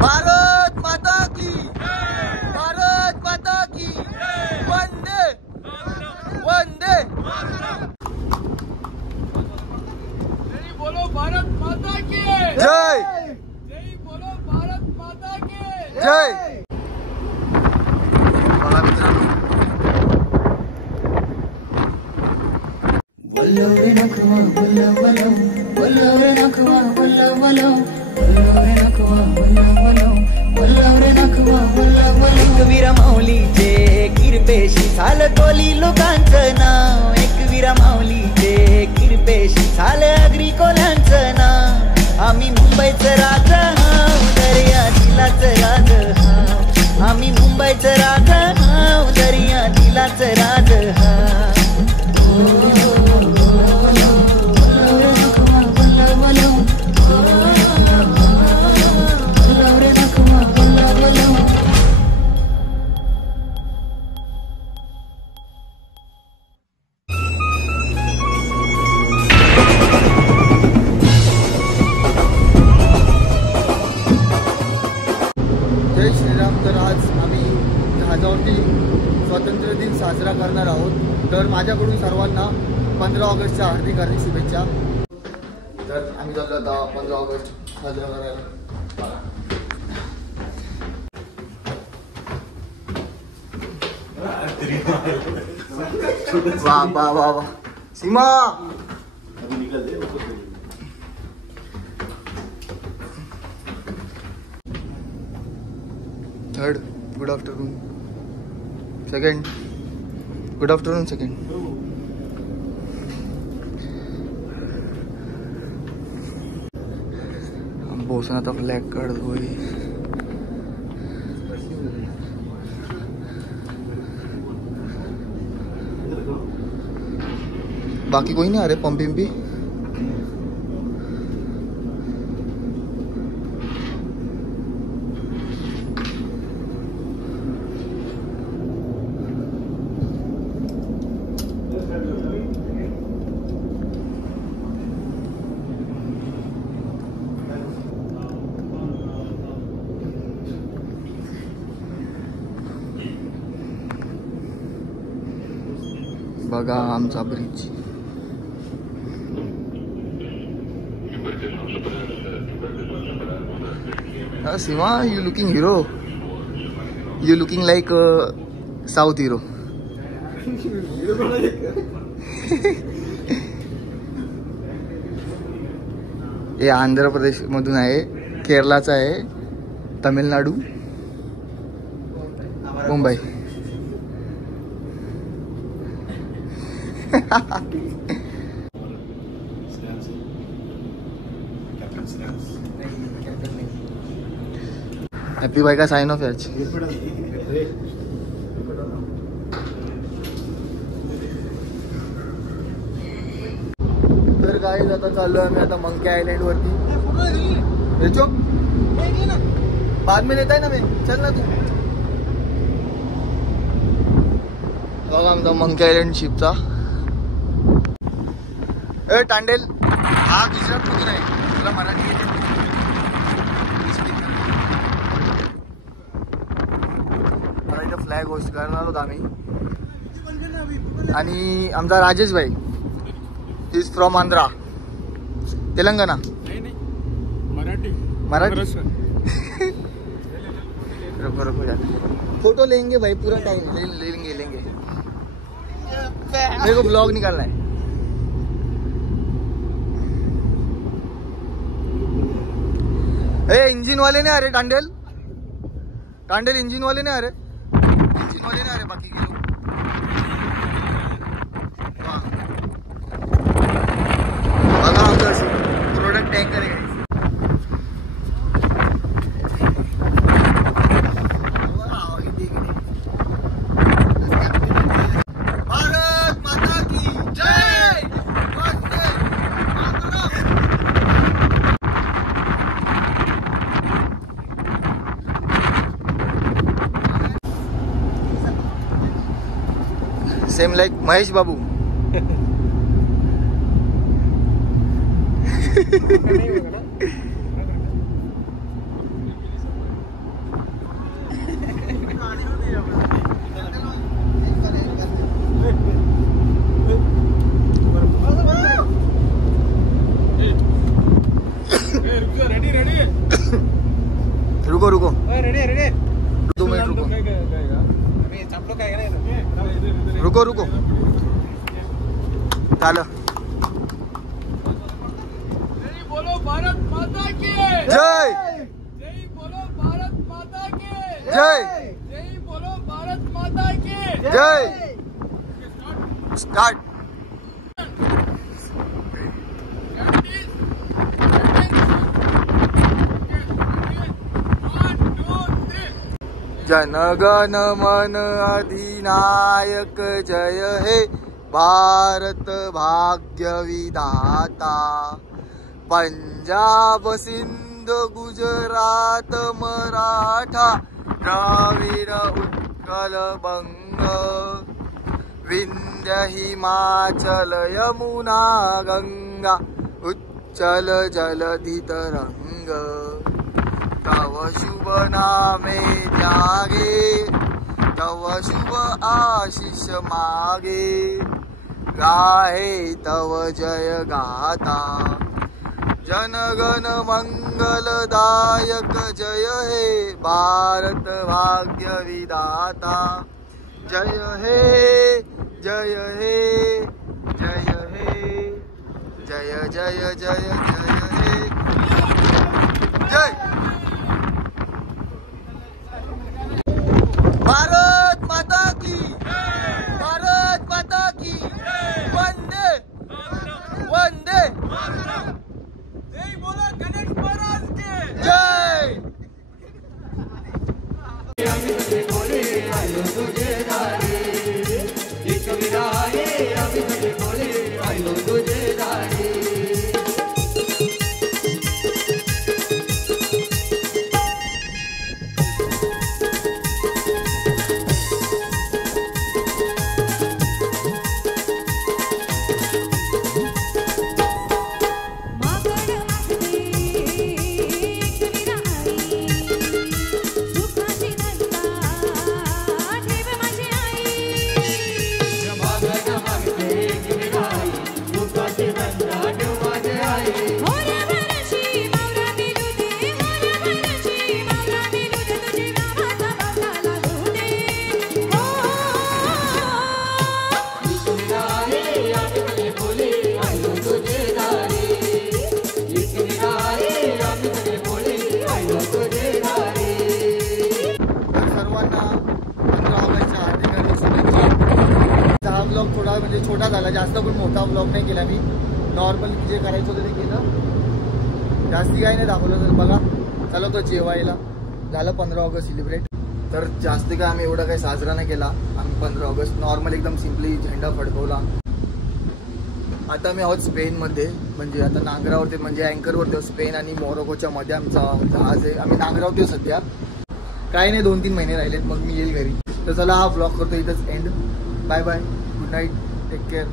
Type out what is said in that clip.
भारत माता की, भारत माता की, वंदे वंदे। जय बोलो भारत माता की जय, जय बोलो भारत माता की जय। बघा मित्रांनो, बोलो रे नखवा बोलो बोलो, बोलो रे नखवा बोलो बोलो, बोलो रे नखवा बोलो बोलो, बोलो रे नखवा बोलो बोलो। एक वीरा माऊलीचे किरपेशी झालं कोली लोकांचं नाव, एक वीरा माऊलीचे किरपेशी झालं अग्री कोल्यांचं नाव। आम्ही मुंबईचं राजा हाव, दर्या दिलाच राज हाव, आम्ही मुंबईचं राजा हाव, दर्या दिलाच राज हाव। जय श्रीराम। तर आज आम्ही जहाजावरती स्वातंत्र्य दिन साजरा करणार आहोत। तर माझ्याकडून सर्वांना 15 ऑगस्टच्या हार्दिक हार्दिक शुभेच्छा। तर आम्ही चाललो आता 15 ऑगस्ट साजरा करायला। वाह वाह वाह वाह, Seema third, good afternoon. Second, good afternoon second. बोसन आता फ्लॅग काढतोय। बाकी कोई नहीं आ रहे पंपी पंपी। बघा आमचा bridge. Seema, you looking hero, you looking like south hero. हे आंध्र प्रदेश मधून आहे, केरलाचा आहे, तमिळनाडू, मुंबई। हैप्पी भाई का साइन ऑफ है आज। तर गाइस आता चाललो आम्ही आता मंकी आयलैंड वरती। बाद में देता है ना, मैं चल ना तू। बघा आमचा मंकी आयलैंड शिपचा। ए टांडेल, हा गुजरात मधून आहे, तुला मराठी येते? फ्लॅग होस्ट करणार होतो आम्ही। आणि आमचा राजेश भाई इज फ्रॉम आंध्रा, तेलंगणा। मराठी मराठी। रुको रुको यार, फोटो लेंगे भाई, पूरा टाइम लेंगे लेंगे। मेरे को ब्लॉग निकालना है। ए इंजिन वाले नहीं आ रहे टांडेल, टांडेल इंजिन वाले नहीं आ रहे, इंजिन वाले नहीं आ रहे बाकी के लोग। बघा आमचं प्रोडक्ट टँकर आहे। भारत माता की जय, वंदे मातरम। सेम लाइक महेश बाबू। रुको रुको झालं. जय बोलो भारत माता की जय जय बोलो भारत माता की जय जय बोलो भारत माता की जय. स्टार्ट. जनगण मन अधिनायक जय हे भारत भाग्य विधाता. पंजाब सिंध गुजरात मराठा द्राविड उत्कल बंग विंध्य हिमाचल यमुना गंगा उच्चल जलधि तरंग. तव शुभ नामे त्यागे तव शुभ आशीष मागे गाहे तव जय गाथा. जनगण मंगलदायक जय हे भारत भाग्य विधाता. जय हे जय हे जय हे जय जय जय जय हे जय. भारत माता की भारत माता की वंदे वंदे. जय बोलो गणेश महाराज की जय. ब्लॉग थोडा म्हणजे छोटा झाला, जास्त पण मोठा ब्लॉग नाही केला मी. नॉर्मल जे करायचं होतं ते केलं, जास्ती काही नाही दाखवलं. तर बघा चला तो जेवायला. झालं 15 ऑगस्ट सेलिब्रेट. तर जास्त काय आम्ही एवढा काही साजरा नाही केला. आम्ही 15 ऑगस्ट नॉर्मल एकदम सिम्पली झेंडा फडकवला. आता मी आहोत स्पेनमध्ये, म्हणजे आता नांगरावरती म्हणजे अँकरवरती स्पेन आणि मोरोकोच्या मध्ये आमचा जहाज आहे. आम्ही नांगरावरती सध्या, काही नाही 2-3 महिने राहिलेत मग मी येईल घरी. तर चला हा ब्लॉग करतो इथंच and. Bye bye, good night, take care.